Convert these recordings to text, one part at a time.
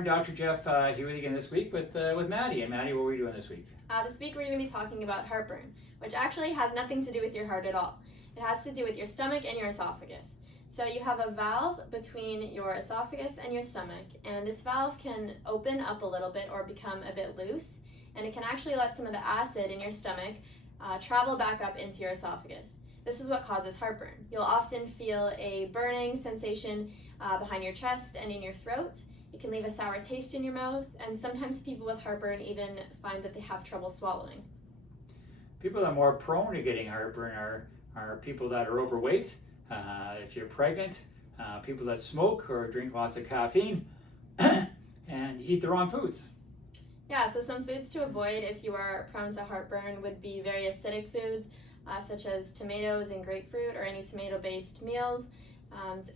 morning, Dr. Jeff here with you again this week with Maddie. And Maddie, what are we doing this week? This week we're going to be talking about heartburn, which actually has nothing to do with your heart at all. It has to do with your stomach and your esophagus. So you have a valve between your esophagus and your stomach, and this valve can open up a little bit or become a bit loose, and it can actually let some of the acid in your stomach travel back up into your esophagus. This is what causes heartburn. You'll often feel a burning sensation behind your chest and in your throat. It can leave a sour taste in your mouth, and sometimes people with heartburn even find that they have trouble swallowing. People that are more prone to getting heartburn are people that are overweight, if you're pregnant, people that smoke or drink lots of caffeine, and eat the wrong foods. Yeah, so some foods to avoid if you are prone to heartburn would be very acidic foods, such as tomatoes and grapefruit or any tomato-based meals,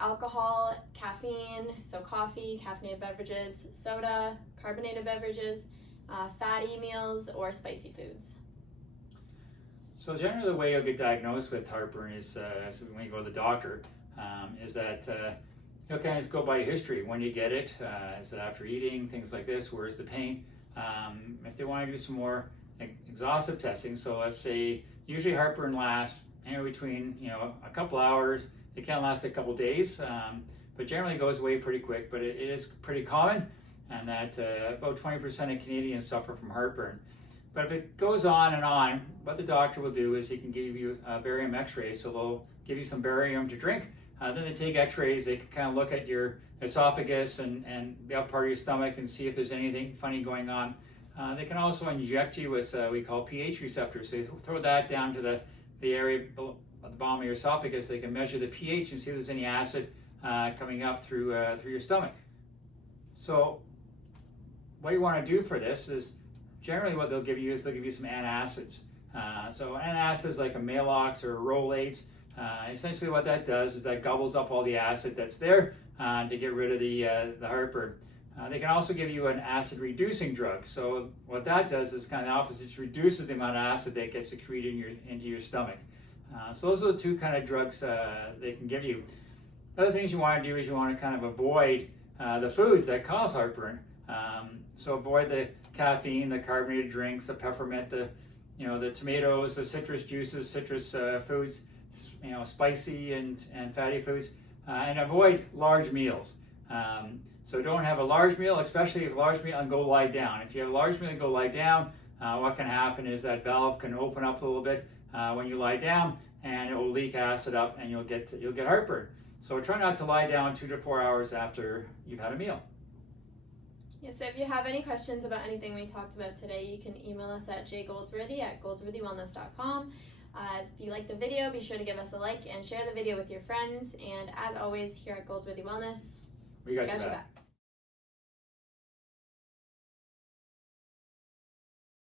alcohol, caffeine, so coffee, caffeinated beverages, soda, carbonated beverages, fatty meals, or spicy foods. So generally the way you'll get diagnosed with heartburn is when you go to the doctor, is that you'll kind of just go by history. When you get it, is it after eating, things like this, where's the pain? If they want to do some more exhaustive testing, so let's say usually heartburn lasts anywhere between a couple hours. It can last a couple days, but generally goes away pretty quick. But it is pretty common, and that about 20% of Canadians suffer from heartburn. But if it goes on and on, what the doctor will do is he can give you a barium x-ray. So they'll give you some barium to drink. Then they take x-rays. They can kind of look at your esophagus and the upper part of your stomach and see if there's anything funny going on. They can also inject you with we call pH receptors. So you throw that down to the area at the bottom of your esophagus. They can measure the pH and see if there's any acid coming up through your stomach. So what you want to do for this is generally what they'll give you is they'll give you some antacids. So antacids like a Maalox or a Rolaids. Essentially what that does is that gobbles up all the acid that's there to get rid of the heartburn. They can also give you an acid reducing drug. So what that does is kind of the opposite. It reduces the amount of acid that gets secreted into your stomach. So those are the two kind of drugs they can give you. Other things you want to do is you want to kind of avoid the foods that cause heartburn. So avoid the caffeine, the carbonated drinks, the peppermint, the tomatoes, the citrus juices, citrus foods, spicy and fatty foods, and avoid large meals. So don't have a large meal, especially if a large meal, and go lie down. If you have a large meal and go lie down, what can happen is that valve can open up a little bit when you lie down, and it will leak acid up, and you'll get heartburn. So try not to lie down 2 to 4 hours after you've had a meal. Yeah, so if you have any questions about anything we talked about today, you can email us at jgoldsworthy@goldsworthywellness.com. If you like the video, be sure to give us a like and share the video with your friends. And as always, here at Goldsworthy Wellness, we got your back.